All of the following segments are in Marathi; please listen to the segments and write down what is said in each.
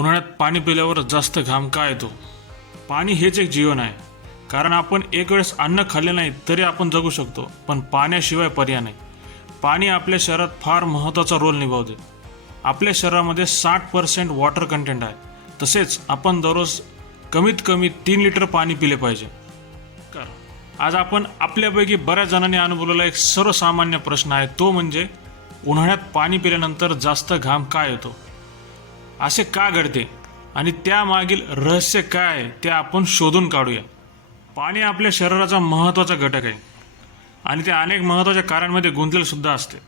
उन्हाळ्यात पाणी पिल्यावर जास्त घाम का येतो? पाणी हेच एक जीवन आहे. कारण आपण एक वेळेस अन्न खाल्ले नाही तरी आपण जगू शकतो, पण पाण्याशिवाय पर्याय नाही. पाणी आपल्या शरीरात फार महत्त्वाचा रोल निभावते. आपल्या शरीरामध्ये 60% वॉटर कंटेंट आहे. तसेच आपण दररोज कमीत कमी 3 लिटर पाणी पिले पाहिजे. आज आपण आपल्यापैकी बऱ्याच जणांनी अनुभवलेला एक सर्वसामान्य प्रश्न आहे, तो म्हणजे उन्हाळ्यात पाणी पिल्यानंतर जास्त घाम का येतो? असे का घडते आणि त्यामागील रहस्य काय आहे ते आपण शोधून काढूया. पाणी आपल्या शरीराचा महत्त्वाचा घटक आहे आणि ते अनेक महत्त्वाच्या कार्यांमध्ये गुंतलेले सुद्धा असते.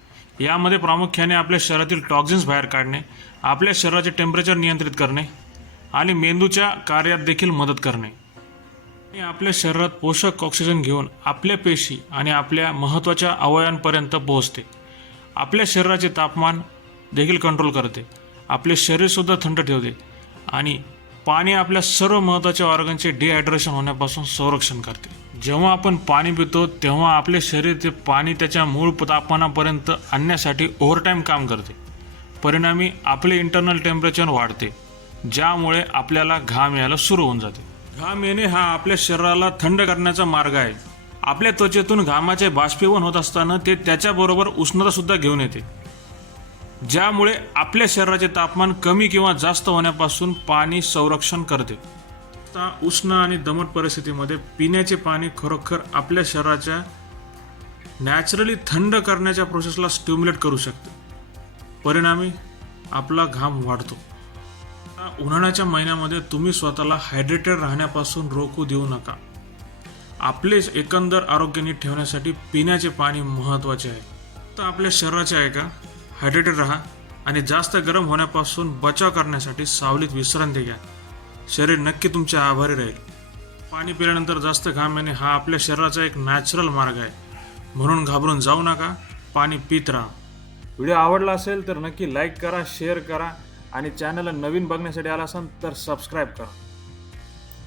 यामध्ये प्रामुख्याने आपल्या शरीरातील टॉक्झिन्स बाहेर काढणे, आपल्या शरीराचे टेम्परेचर नियंत्रित करणे आणि मेंदूच्या कार्यात देखील मदत करणे. आणि आपल्या शरीरात पोषक ऑक्सिजन घेऊन आपल्या पेशी आणि आपल्या महत्त्वाच्या अवयवांपर्यंत पोहोचते. आपल्या शरीराचे तापमान देखील कंट्रोल करते, आपले शरीरसुद्धा थंड ठेवते आणि पाणी आपल्या सर्व महत्त्वाच्या ऑर्गनचे डिहायड्रेशन होण्यापासून संरक्षण करते. जेव्हा आपण पाणी पितो तेव्हा आपले शरीर ते पाणी त्याच्या मूळ तापमानापर्यंत आणण्यासाठी ओव्हरटाईम काम करते. परिणामी आपले इंटरनल टेम्परेचर वाढते, ज्यामुळे आपल्याला घाम यायला सुरू होऊन जाते. घाम येणे हा आपल्या शरीराला थंड करण्याचा मार्ग आहे. आपल्या त्वचेतून घामाचे बाष्पीभवन होत असताना ते त्याच्याबरोबर उष्णतासुद्धा घेऊन येते, ज्यामुळे आपल्या शरीराचे तापमान कमी किंवा जास्त होण्यापासून पाणी संरक्षण करते. उष्ण आणि दमट परिस्थितीमध्ये पिण्याचे पाणी खरोखर आपल्या शरीराच्या नॅचरली थंड करण्याच्या प्रोसेसला स्टिम्युलेट करू शकते. परिणामी आपला घाम वाढतो. उन्हाळ्याच्या महिन्यामध्ये तुम्ही स्वतःला हायड्रेटेड राहण्यापासून रोखू देऊ नका. आपले एकंदर आरोग्य नीट ठेवण्यासाठी पिण्याचे पाणी महत्त्वाचे आहे. तर आपल्या शरीराचे आहे का, हायड्रेटेड राहा आणि जास्त गरम होण्यापासून बचाव करण्यासाठी सावलीत विश्रांती घ्या. शरीर नक्की तुमचे आभारी राहील. पाणी पिल्यानंतर जास्त घाम येणे हा आपल्या शरीराचा एक नॅचरल मार्ग आहे, म्हणून घाबरून जाऊ नका. पाणी पित राहा. व्हिडिओ आवडला असेल तर नक्की लाईक करा, शेअर करा आणि चॅनलला नवीन बघण्यासाठी आला असाल तर सबस्क्राईब करा.